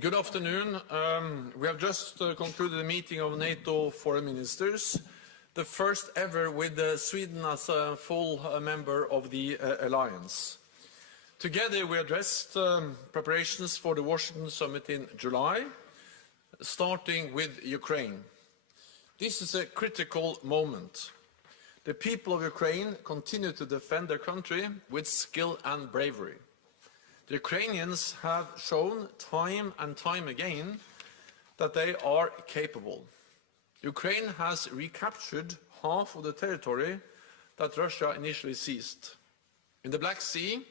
Good afternoon. We have just concluded the meeting of NATO foreign ministers, the first ever with Sweden as a full member of the alliance. Together we addressed preparations for the Washington summit in July, starting with Ukraine. This is a critical moment. The people of Ukraine continue to defend their country with skill and bravery. The Ukrainians have shown time and time again that they are capable. Ukraine has recaptured half of the territory that Russia initially seized. In the Black Sea,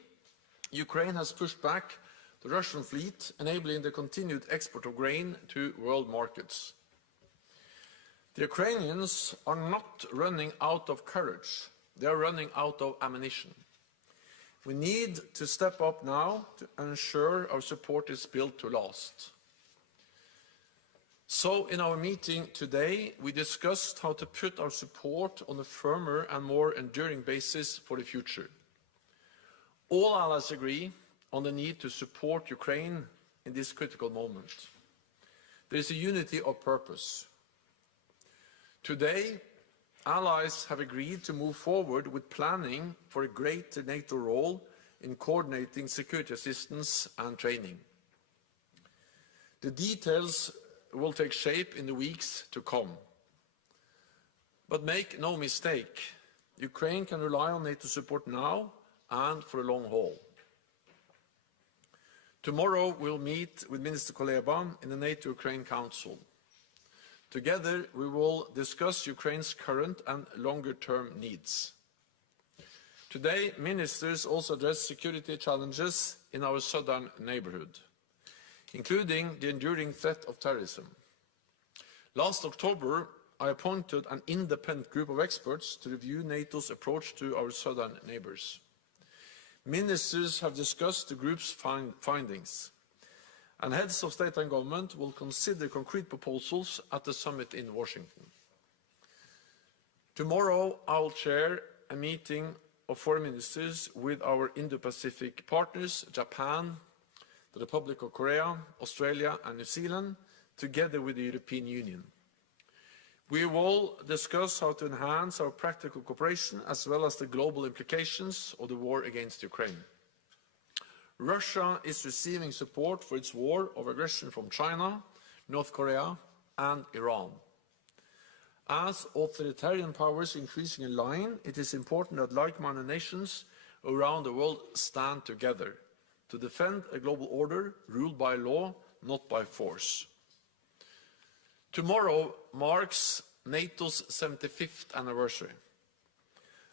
Ukraine has pushed back the Russian fleet, enabling the continued export of grain to world markets. The Ukrainians are not running out of courage, they are running out of ammunition. We need to step up now to ensure our support is built to last. So in our meeting today, we discussed how to put our support on a firmer and more enduring basis for the future. All allies agree on the need to support Ukraine in this critical moment. There is a unity of purpose. Today, allies have agreed to move forward with planning for a greater NATO role in coordinating security assistance and training. The details will take shape in the weeks to come. But make no mistake, Ukraine can rely on NATO support now and for a long haul. Tomorrow we'll meet with Minister Kuleba in the NATO-Ukraine Council. Together, we will discuss Ukraine's current and longer-term needs. Today, ministers also address security challenges in our southern neighborhood, including the enduring threat of terrorism. Last October, I appointed an independent group of experts to review NATO's approach to our southern neighbors. Ministers have discussed the group's findings, and heads of state and government will consider concrete proposals at the summit in Washington. Tomorrow, I will chair a meeting of foreign ministers with our Indo-Pacific partners, Japan, the Republic of Korea, Australia and New Zealand, together with the European Union. We will discuss how to enhance our practical cooperation as well as the global implications of the war against Ukraine. Russia is receiving support for its war of aggression from China, North Korea and Iran. As authoritarian powers increasingly align, it is important that like-minded nations around the world stand together to defend a global order ruled by law, not by force. Tomorrow marks NATO's 75th anniversary.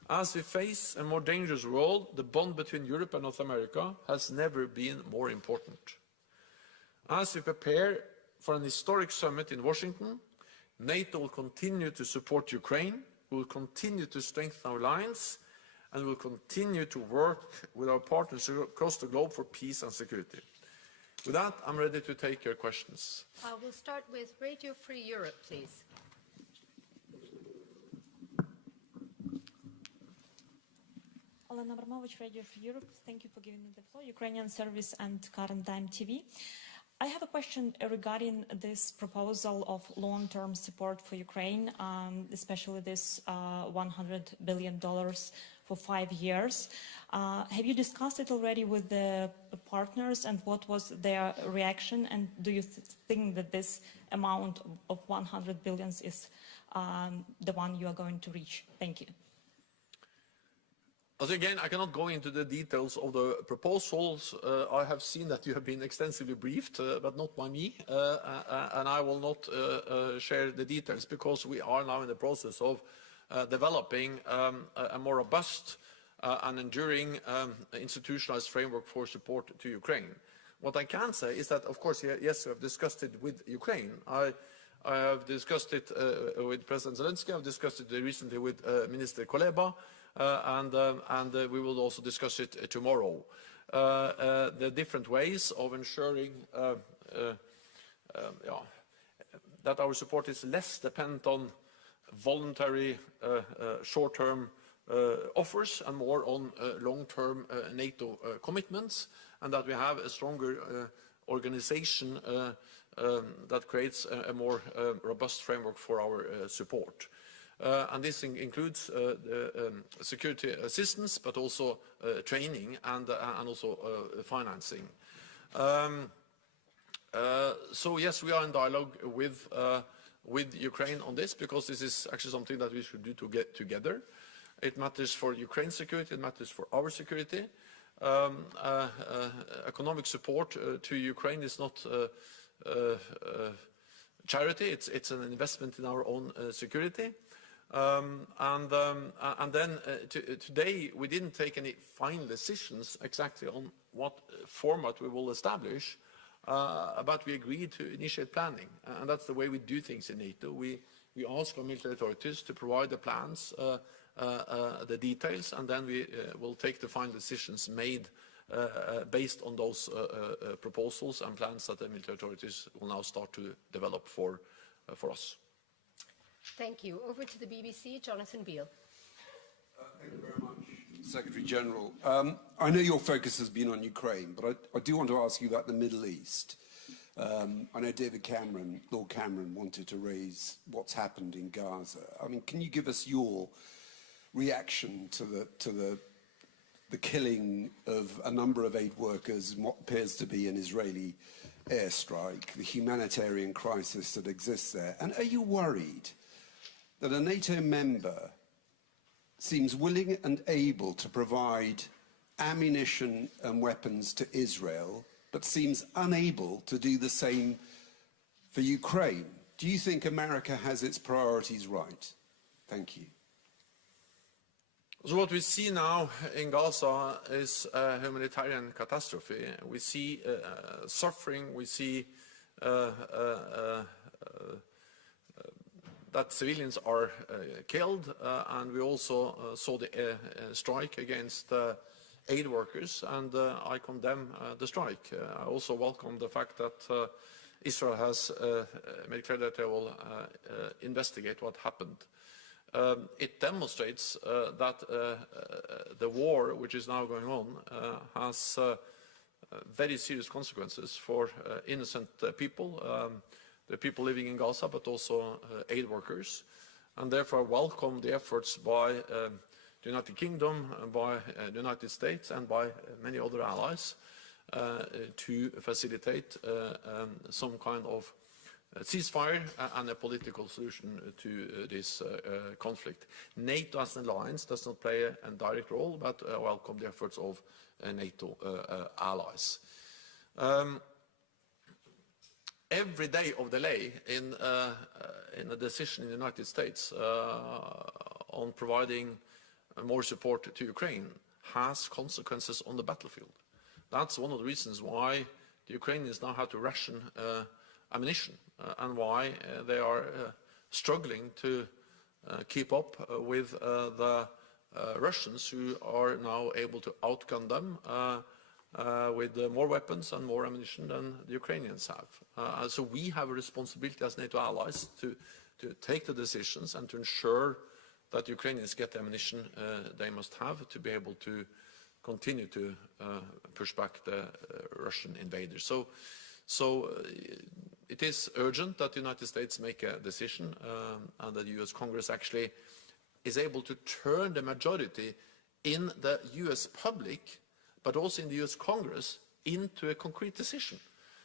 As we face a more dangerous world, the bond between Europe and North America has never been more important. As we prepare for an historic summit in Washington, NATO will continue to support Ukraine, we will continue to strengthen our alliance, and we will continue to work with our partners across the globe for peace and security. With that, I'm ready to take your questions. We'll start with Radio Free Europe, please. Olena Abramovich, Radio Free Europe. Thank you for giving me the floor. Ukrainian Service and Current Time TV. I have a question regarding this proposal of long-term support for Ukraine, especially this $100 billion for 5 years. Have you discussed it already with the partners, and what was their reaction? And do you think that this amount of 100 billion is the one you are going to reach? Thank you. As again, I cannot go into the details of the proposals. I have seen that you have been extensively briefed, but not by me, and I will not share the details because we are now in the process of developing a more robust and enduring institutionalized framework for support to Ukraine. What I can say is that, of course, yes, we have discussed it with Ukraine. I have discussed it with President Zelensky. I've discussed it recently with Minister Kuleba. And we will also discuss it tomorrow. The different ways of ensuring that our support is less dependent on voluntary short-term offers and more on long-term NATO commitments, and that we have a stronger organization that creates a more robust framework for our support. And this includes security assistance, but also training and also financing. So yes, we are in dialogue with Ukraine on this, because this is actually something that we should do together. It matters for Ukraine's security, it matters for our security. Economic support to Ukraine is not charity, it's an investment in our own security. Today we didn't take any final decisions exactly on what format we will establish, but we agreed to initiate planning, and that's the way we do things in NATO. We ask our military authorities to provide the plans, the details, and then we will take the final decisions made based on those proposals and plans that the military authorities will now start to develop for us. Thank you. Over to the BBC, Jonathan Beale. Thank you very much, Secretary General. I know your focus has been on Ukraine, but I do want to ask you about the Middle East. I know Lord Cameron wanted to raise what's happened in Gaza. I mean, can you give us your reaction to the killing of a number of aid workers in what appears to be an Israeli airstrike, the humanitarian crisis that exists there? And are you worried that a NATO member seems willing and able to provide ammunition and weapons to Israel, but seems unable to do the same for Ukraine? Do you think America has its priorities right? Thank you. So what we see now in Gaza is a humanitarian catastrophe. We see suffering, we see that civilians are killed, and we also saw the strike against aid workers, and I condemn the strike. I also welcome the fact that Israel has made clear that they will investigate what happened. It demonstrates that the war which is now going on has very serious consequences for innocent people, the people living in Gaza, but also aid workers, and therefore welcome the efforts by the United Kingdom, by the United States, and by many other allies to facilitate some kind of ceasefire and a political solution to this conflict. NATO as an alliance does not play a direct role, but welcome the efforts of NATO allies. Every day of delay in a decision in the United States on providing more support to Ukraine has consequences on the battlefield. That's one of the reasons why the Ukrainians now have to ration ammunition and why they are struggling to keep up with the Russians, who are now able to outgun them with more weapons and more ammunition than the Ukrainians have. So we have a responsibility as NATO allies to take the decisions and to ensure that Ukrainians get the ammunition they must have to be able to continue to push back the Russian invaders. So it is urgent that the United States make a decision and that the US Congress actually is able to turn the majority in the US public, but also in the US Congress, into a concrete decision.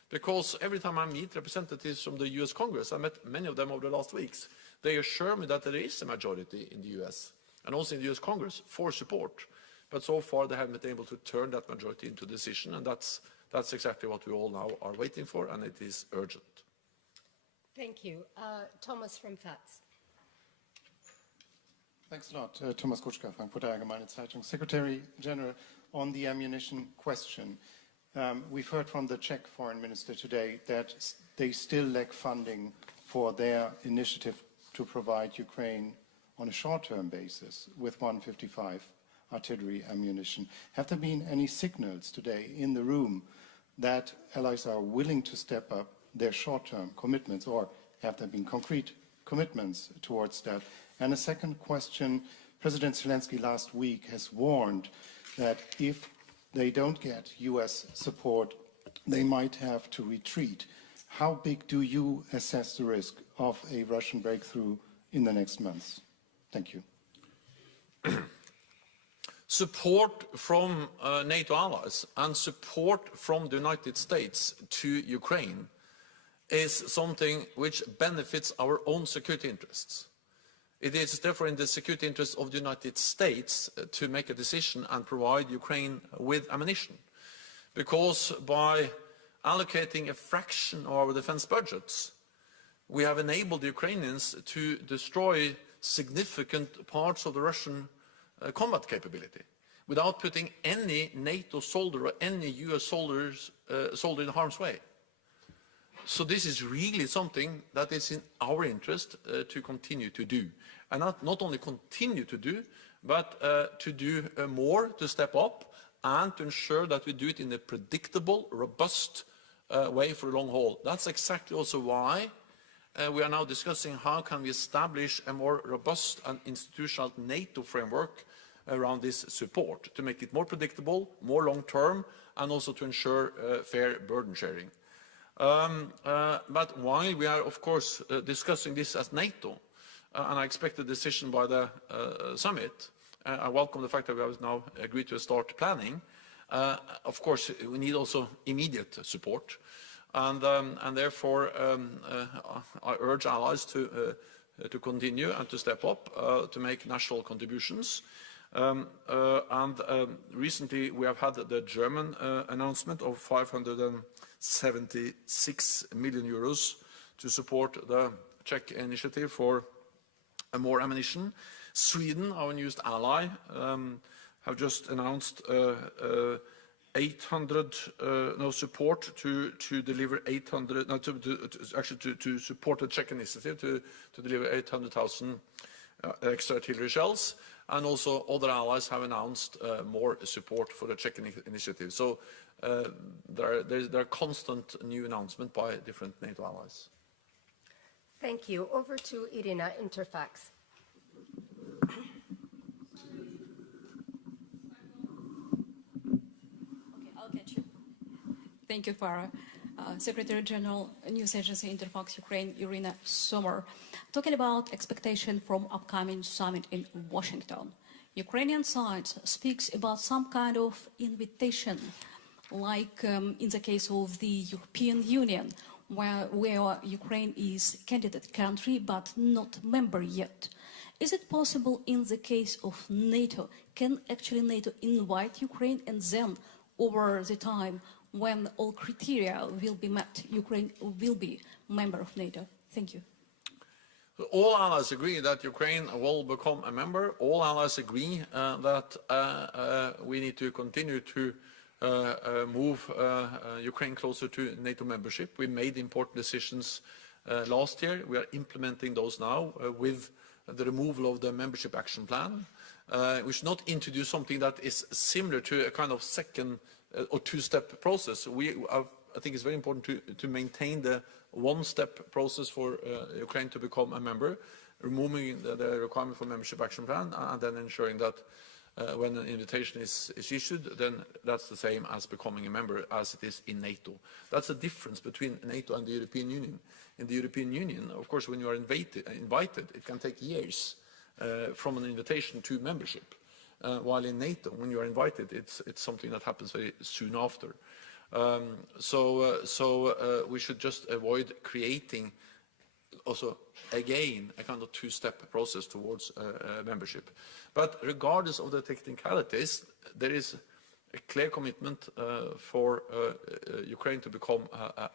Because every time I meet representatives from the US Congress, I met many of them over the last weeks, they assure me that there is a majority in the US and also in the US Congress for support. But so far they haven't been able to turn that majority into a decision, and that's exactly what we all now are waiting for, and it is urgent. Thank you. Thomas from FATS. Thanks a lot. Thomas Kutschka, Frankfurter Allgemeine Zeitung. Secretary General, on the ammunition question, we've heard from the Czech foreign minister today that they still lack funding for their initiative to provide Ukraine on a short-term basis with 155 artillery ammunition. Have there been any signals today in the room that allies are willing to step up their short-term commitments, or have there been concrete commitments towards that? And a second question, President Zelensky last week has warned that if they don't get US support they might have to retreat. How big do you assess the risk of a Russian breakthrough in the next months? Thank you. Support from NATO allies and support from the United States to Ukraine is something which benefits our own security interests. It is therefore in the security interests of the United States to make a decision and provide Ukraine with ammunition. Because by allocating a fraction of our defense budgets, we have enabled the Ukrainians to destroy significant parts of the Russian combat capability without putting any NATO soldier or any US soldier in harm's way. So this is really something that is in our interest to continue to do. And not only continue to do, but to do more, to step up, and to ensure that we do it in a predictable, robust way for the long haul. That's exactly also why we are now discussing how can we establish a more robust and institutional NATO framework around this support, to make it more predictable, more long-term, and also to ensure fair burden sharing. But while we are, of course, discussing this as NATO, and I expect a decision by the summit, I welcome the fact that we have now agreed to start planning. Of course, we need also immediate support, and therefore I urge allies to continue and to step up to make national contributions. Recently we have had the German announcement of 576 million euros to support the Czech initiative for more ammunition. Sweden, our newest ally, have just announced 800 support to deliver 800 to support the Czech initiative to deliver 800,000 extra artillery shells, and also other allies have announced more support for the Czech initiative. So there are constant new announcements by different NATO allies. Thank you. Over to Irina, Interfax. Thank you, Farah. Secretary General, News Agency Interfax Ukraine, Irina Sommer. Talking about expectation from upcoming summit in Washington, Ukrainian side speaks about some kind of invitation, like in the case of the European Union, where Ukraine is candidate country but not member yet. Is it possible in the case of NATO? Can actually NATO invite Ukraine, and then over the time when all criteria will be met, Ukraine will be member of NATO? Thank you. All allies agree that Ukraine will become a member. All allies agree that we need to continue to move Ukraine closer to NATO membership. We made important decisions last year. We are implementing those now with the removal of the membership action plan. We should not introduce something that is similar to a kind of second or two-step process. I think it's very important to maintain the one-step process for Ukraine to become a member, removing the requirement for membership action plan, and then ensuring that when an invitation is issued, then that's the same as becoming a member as it is in NATO. That's the difference between NATO and the European Union. In the European Union, of course, when you are invited, it can take years from an invitation to membership. While in NATO, when you are invited, it's something that happens very soon after. We should just avoid creating also, again, a kind of two-step process towards membership. But regardless of the technicalities, there is a clear commitment for Ukraine to become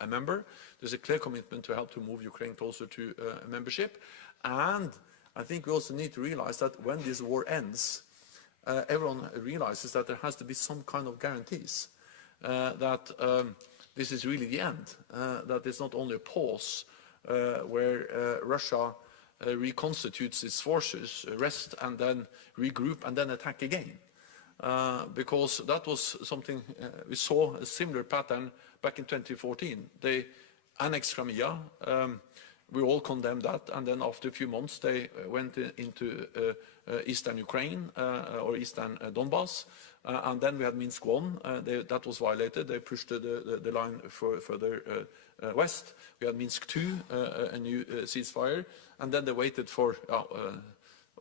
a member. There's a clear commitment to help to move Ukraine closer to membership. And I think we also need to realize that when this war ends, everyone realizes that there has to be some kind of guarantees that this is really the end, that it's not only a pause where Russia reconstitutes its forces, rest and then regroup and then attack again. Because that was something, we saw a similar pattern back in 2014. They annexed Crimea, We all condemned that, and then after a few months they went into eastern Ukraine or eastern Donbass, and then we had Minsk 1, that was violated. They pushed the line further west. We had Minsk 2, a new ceasefire, and then they waited for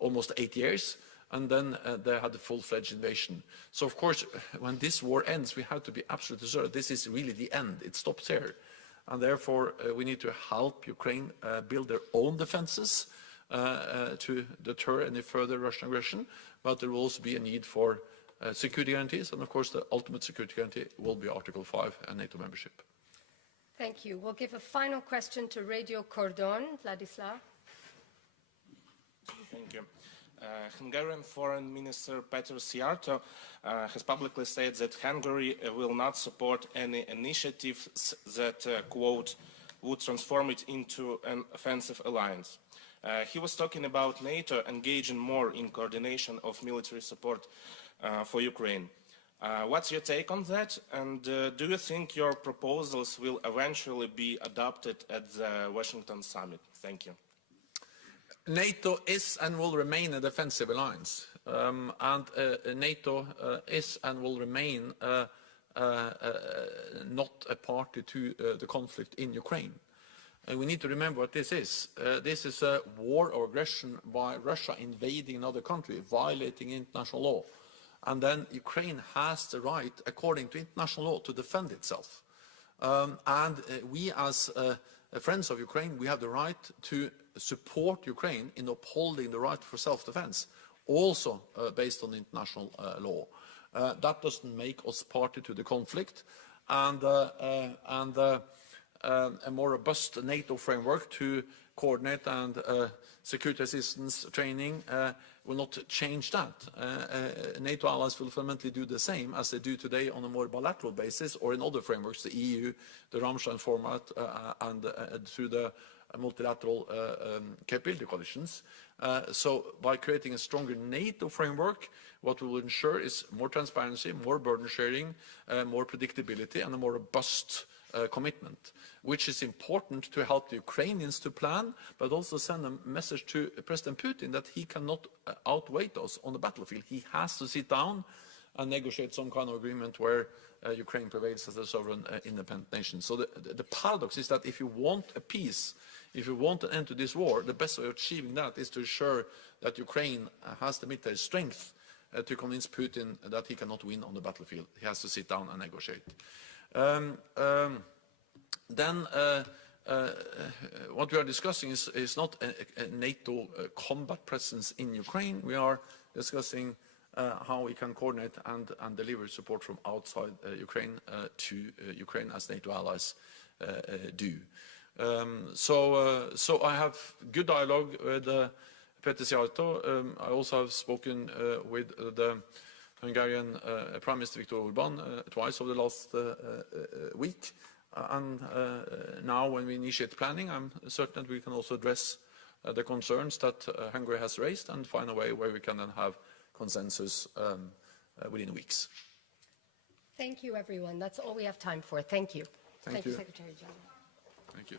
almost 8 years, and then they had a full-fledged invasion. So of course, when this war ends, we have to be absolutely sure this is really the end. It stops here. And therefore, we need to help Ukraine build their own defenses to deter any further Russian aggression. But there will also be a need for security guarantees. And of course, the ultimate security guarantee will be Article 5 and NATO membership. Thank you. We'll give a final question to Radio Cordon. Vladislav. Thank you. Hungarian Foreign Minister Peter Szijjártó has publicly said that Hungary will not support any initiatives that, quote, would transform it into an offensive alliance. He was talking about NATO engaging more in coordination of military support for Ukraine. What's your take on that? And do you think your proposals will eventually be adopted at the Washington summit? Thank you. NATO is and will remain a defensive alliance, and NATO is and will remain not a party to the conflict in Ukraine. We need to remember what this is. This is a war or aggression by Russia invading another country, violating international law. And then Ukraine has the right, according to international law, to defend itself. And we as friends of Ukraine, we have the right to support Ukraine in upholding the right for self-defense, also based on international law. That doesn't make us party to the conflict, and a more robust NATO framework to coordinate and security assistance training will not change that. NATO allies will fundamentally do the same as they do today on a more bilateral basis or in other frameworks, the EU, the Ramstein format, and through the multilateral capability coalitions. So by creating a stronger NATO framework, what we will ensure is more transparency, more burden sharing, more predictability, and a more robust commitment, which is important to help the Ukrainians to plan, but also send a message to President Putin that he cannot outweigh us on the battlefield. He has to sit down and negotiate some kind of agreement where Ukraine prevails as a sovereign independent nation. So the paradox is that if you want a peace, if you want an end to this war, the best way of achieving that is to ensure that Ukraine has the military strength to convince Putin that he cannot win on the battlefield. He has to sit down and negotiate. Then what we are discussing is not a NATO combat presence in Ukraine. We are discussing how we can coordinate and deliver support from outside Ukraine to Ukraine as NATO allies do. So I have good dialogue with Peter Szijjártó. I also have spoken with the Hungarian Prime Minister Viktor Orbán twice over the last week. And now when we initiate planning, I'm certain that we can also address the concerns that Hungary has raised and find a way where we can then have consensus within weeks. Thank you, everyone. That's all we have time for. Thank you. Thank you. Secretary General. Thank you.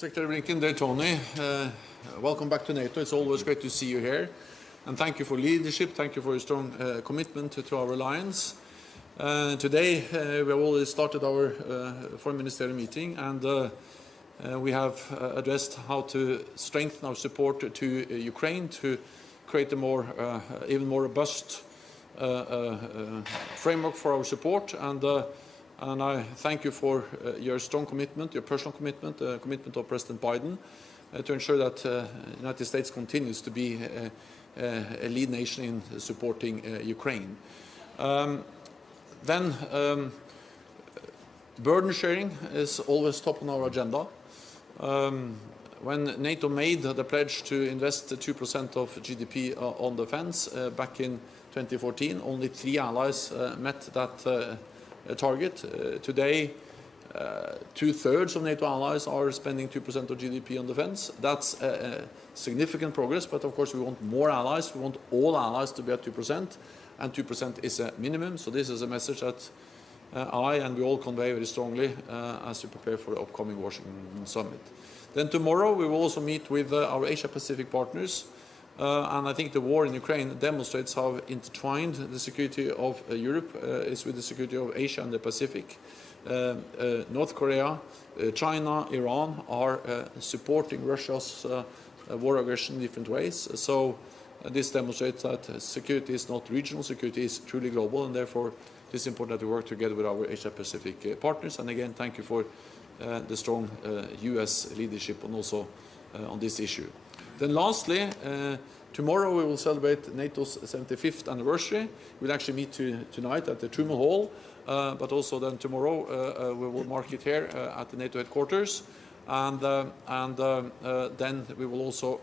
Secretary Blinken, dear Tony, welcome back to NATO. It's always great to see you here. And thank you for leadership. Thank you for your strong commitment to our alliance. Today, we have already started our foreign ministerial meeting, and we have addressed how to strengthen our support to Ukraine to create a more, even more robust framework for our support. And I thank you for your strong commitment, your personal commitment, the commitment of President Biden to ensure that the United States continues to be a lead nation in supporting Ukraine. Burden sharing is always top on our agenda. When NATO made the pledge to invest 2% of GDP on defense back in 2014, only 3 allies met that target. Today, 2/3 of NATO allies are spending 2% of GDP on defense. That's significant progress, but of course we want more allies. We want all allies to be at 2%, and 2% is a minimum. So this is a message that I and we all convey very strongly as we prepare for the upcoming Washington summit. Then tomorrow we will also meet with our Asia-Pacific partners. And I think the war in Ukraine demonstrates how intertwined the security of Europe is with the security of Asia and the Pacific. North Korea, China, Iran are supporting Russia's war aggression in different ways. So this demonstrates that security is not regional, security is truly global, and therefore it is important that we work together with our Asia-Pacific partners. And again, thank you for the strong US leadership and also on this issue. Then lastly, tomorrow we will celebrate NATO's 75th anniversary. We'll actually meet tonight at the Truman Hall, but also then tomorrow we will mark it here at the NATO headquarters. And then we will also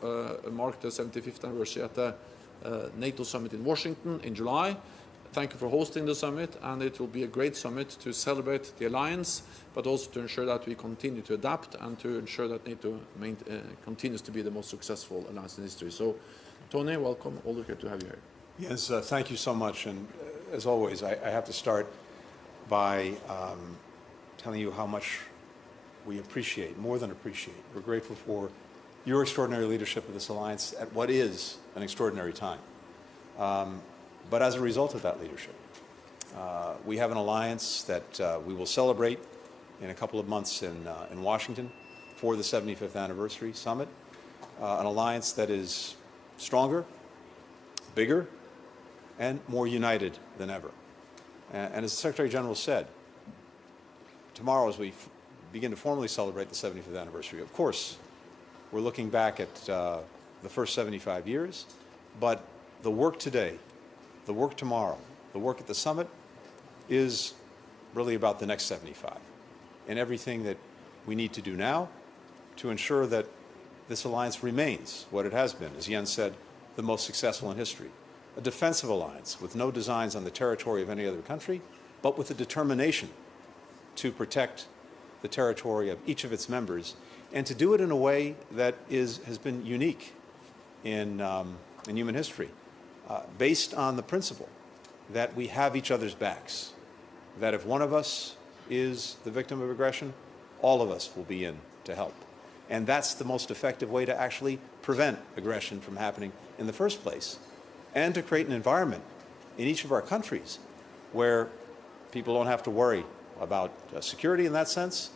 mark the 75th anniversary at the NATO summit in Washington in July. Thank you for hosting the summit, and it will be a great summit to celebrate the alliance, but also to ensure that we continue to adapt and to ensure that NATO continues to be the most successful alliance in history. So, Tony, welcome. Always great to have you here. Yes, thank you so much. And as always, I have to start by telling you how much we appreciate, more than appreciate. We're grateful for your extraordinary leadership of this alliance at what is an extraordinary time. But as a result of that leadership, we have an alliance that we will celebrate in a couple of months in Washington for the 75th anniversary summit, an alliance that is stronger, bigger, and more united than ever. And as the Secretary General said, tomorrow as we begin to formally celebrate the 75th anniversary, of course, we're looking back at the first 75 years, but the work today, the work tomorrow, the work at the summit is really about the next 75 and everything that we need to do now to ensure that this alliance remains what it has been, as Jens said, the most successful in history. A defensive alliance with no designs on the territory of any other country, but with a determination to protect the territory of each of its members and to do it in a way that has been unique in human history. Based on the principle that we have each other's backs, that if one of us is the victim of aggression, all of us will be in to help. And that's the most effective way to actually prevent aggression from happening in the first place, and to create an environment in each of our countries where people don't have to worry about security in that sense,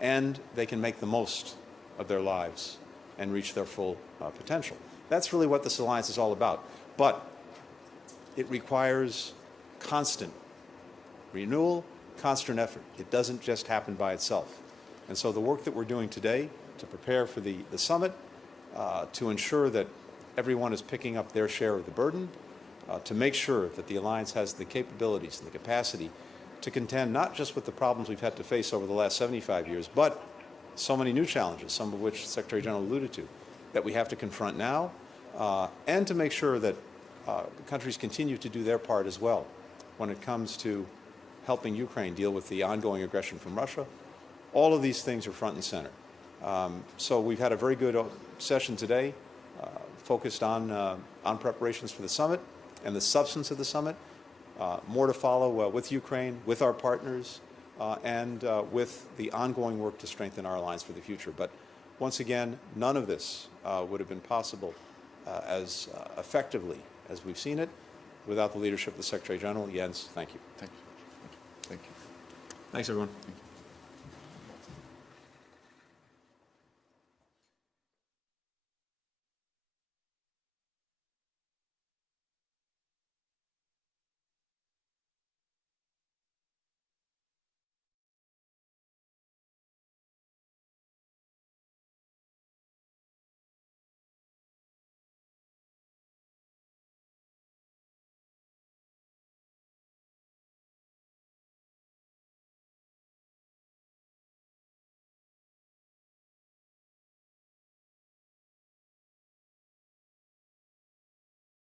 and they can make the most of their lives and reach their full potential. That's really what this alliance is all about. But it requires constant renewal, constant effort. It doesn't just happen by itself. And so the work that we're doing today to prepare for the summit, to ensure that everyone is picking up their share of the burden, to make sure that the alliance has the capabilities and the capacity to contend not just with the problems we've had to face over the last 75 years, but so many new challenges, some of which the Secretary General alluded to, that we have to confront now, and to make sure that countries continue to do their part as well when it comes to helping Ukraine deal with the ongoing aggression from Russia. All of these things are front and center. So we've had a very good session today, focused on preparations for the summit and the substance of the summit. More to follow with Ukraine, with our partners, and with the ongoing work to strengthen our alliance for the future. But once again, none of this would have been possible as effectively as we've seen it without the leadership of the Secretary General. Jens, thank you. Thank you. Thank you. Thanks, everyone.